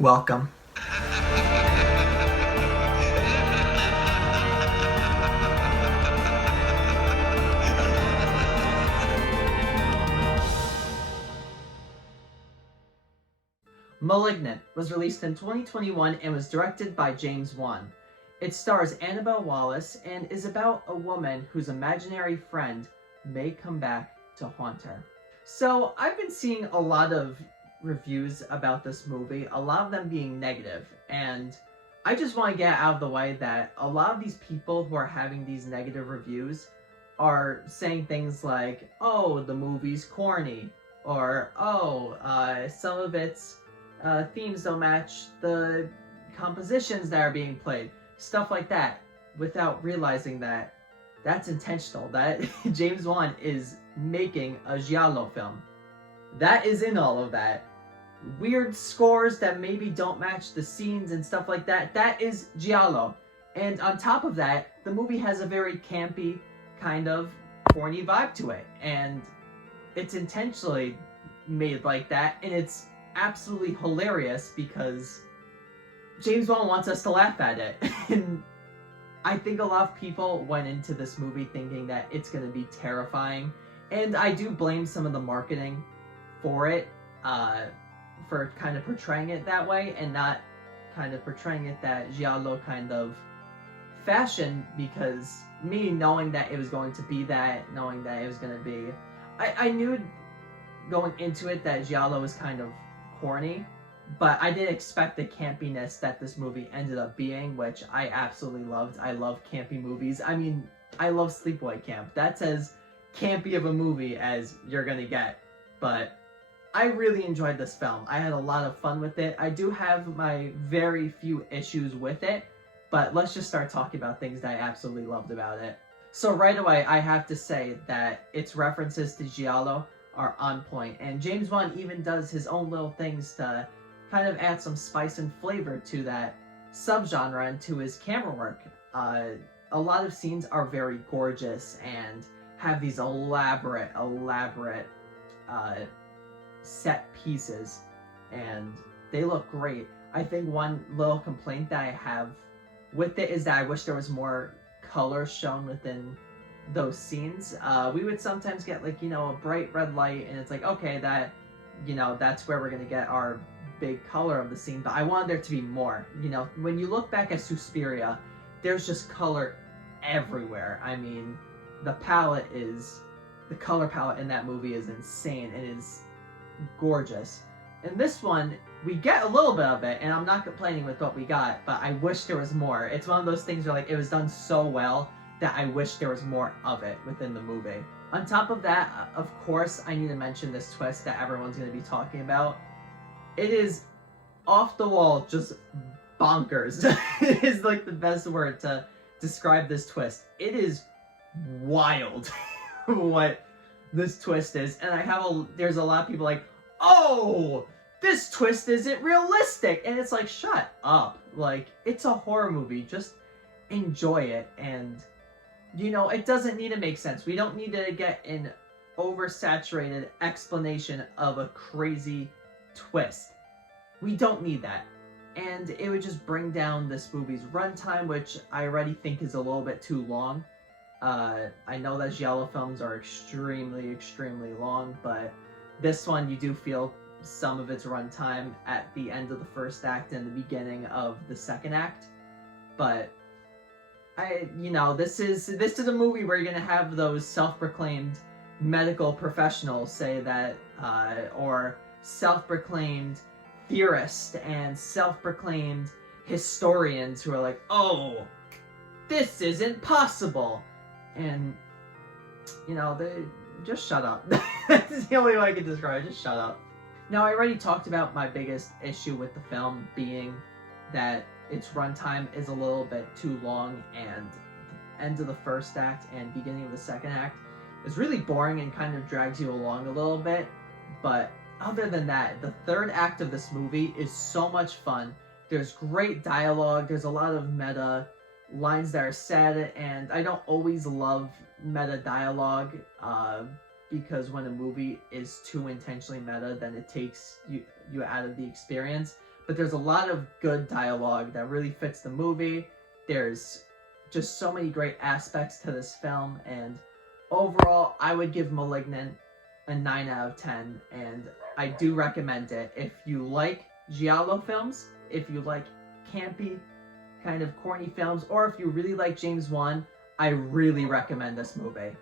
Welcome. Malignant was released in 2021 and was directed by James Wan. It stars Annabelle Wallis and is about a woman whose imaginary friend may come back to haunt her. So, I've been seeing a lot of reviews about this movie, a lot of them being negative, and I just want to get out of the way that a lot of these people who are having these negative reviews are saying things like, oh, the movie's corny, or oh, some of its themes don't match the compositions that are being played, stuff like that, without realizing that that's intentional, that James Wan is making a giallo film. That is in all of that. Weird scores that maybe don't match the scenes and stuff like that, that is giallo. And on top of that, the movie has a very campy, kind of corny vibe to it. And it's intentionally made like that, and it's absolutely hilarious because James Wan wants us to laugh at it. And I think a lot of people went into this movie thinking that it's going to be terrifying, and I do blame some of the marketing for it, for kind of portraying it that way and not kind of portraying it that giallo kind of fashion, because me knowing that it was going to be that, knowing that it was going to be... I knew going into it that giallo was kind of corny, but I didn't expect the campiness that this movie ended up being, which I absolutely loved. I love campy movies. I mean, I love Sleepaway Camp. That's as campy of a movie as you're gonna get. But I really enjoyed this film. I had a lot of fun with it. I do have my very few issues with it, but let's just start talking about things that I absolutely loved about it. So right away, I have to say that its references to giallo are on point, and James Wan even does his own little things to kind of add some spice and flavor to that subgenre and to his camera work. A lot of scenes are very gorgeous and have these elaborate set pieces, and they look great. I think one little complaint that I have with it is that I wish there was more color shown within those scenes. We would sometimes get like, a bright red light, and it's like, okay, that, that's where we're gonna get our big color of the scene, but I wanted there to be more. When you look back at Suspiria, there's just color everywhere. I mean, the color palette in that movie is insane. It is gorgeous. In this one, we get a little bit of it, and I'm not complaining with what we got, but I wish there was more. It's one of those things where, like, it was done so well that I wish there was more of it within the movie. On top of that, of course, I need to mention this twist that everyone's going to be talking about. It is off the wall, just bonkers. It is like the best word to describe this twist. It is wild what this twist is, and there's a lot of people like, oh, this twist isn't realistic, and it's like, shut up. Like, it's a horror movie, just enjoy it. And it doesn't need to make sense. We don't need to get an oversaturated explanation of a crazy twist. We don't need that. And it would just bring down this movie's runtime, which I already think is a little bit too long. I know that giallo films are extremely long, but this one, you do feel some of its runtime at the end of the first act and the beginning of the second act. But this is a movie where you're gonna have those self-proclaimed medical professionals say that, or self-proclaimed theorists and self-proclaimed historians who are like, oh, this isn't possible, and they just shut up. That's the only way I can describe it. Just shut up. Now, I already talked about my biggest issue with the film being that its runtime is a little bit too long, and the end of the first act and beginning of the second act is really boring and kind of drags you along a little bit. But other than that, the third act of this movie is so much fun. There's great dialogue, there's a lot of meta lines that are said, and I don't always love meta dialogue, because when a movie is too intentionally meta, then it takes you out of the experience. but there's a lot of good dialogue that really fits the movie. There's just so many great aspects to this film, and overall, I would give Malignant a 9 out of 10, and I do recommend it. If you like giallo films, if you like campy, kind of corny films, or if you really like James Wan, I really recommend this movie.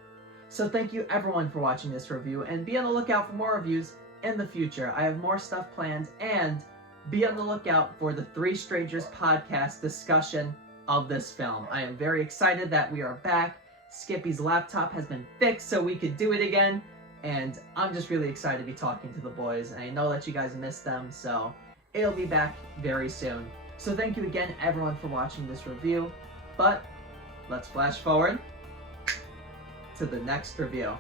So thank you everyone for watching this review, and be on the lookout for more reviews in the future. I have more stuff planned, and be on the lookout for the Three Strangers podcast discussion of this film. I am very excited that we are back. Skippy's laptop has been fixed so we could do it again, and I'm just really excited to be talking to the boys, and I know that you guys missed them, so it'll be back very soon. So thank you again everyone for watching this review, but let's flash forward to the next review.